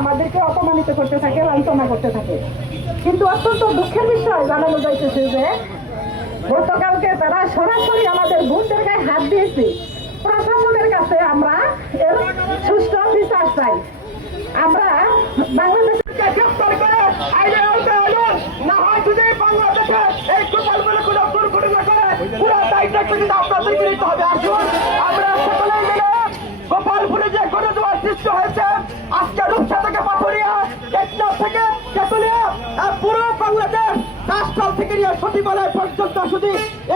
আমাদেরকে অপমানিত করতে থাকে, লাঞ্ছনা করতে থাকে। কিন্তু অত্যন্ত দুঃখের বিষয় জানানো যাইতেছে যে গতকালকে তারা সরাসরি আমাদের বোনদের গায়ে হাত দিয়েছে। প্রশাসনের কাছে আমরা এর সুষ্ঠু বিচার চাই। আমরা বাংলাদেশকে গ্রেফতার করে আইনের আওতায় আনুন, না হয় যদি বাংলাদেশে এই গোপালগুলো কোনো দুর্ঘটনা করে পুরো দায়িত্ব কিন্তু আপনাদেরকে নিতে হবে। আসুন আমরা সকলেই মিলে গোপালপুরে যে গণজোয়ার সৃষ্টি হয়েছে, আজকে রূপসা থেকে পাথরিয়া, টেকনাফ থেকে তেতুলিয়া, পুরো বাংলাদেশ রাষ্ট্র থেকে নিয়ে সচিবালয় পর্যন্ত শুধু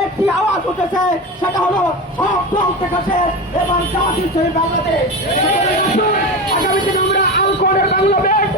একটি আওয়াজ উঠেছে, সেটা হলো সব দল থেকে এবং জামাত ইসলামী বাংলাদেশ। আগামী দিনে আমরা আল কোরআনের বাংলাদেশ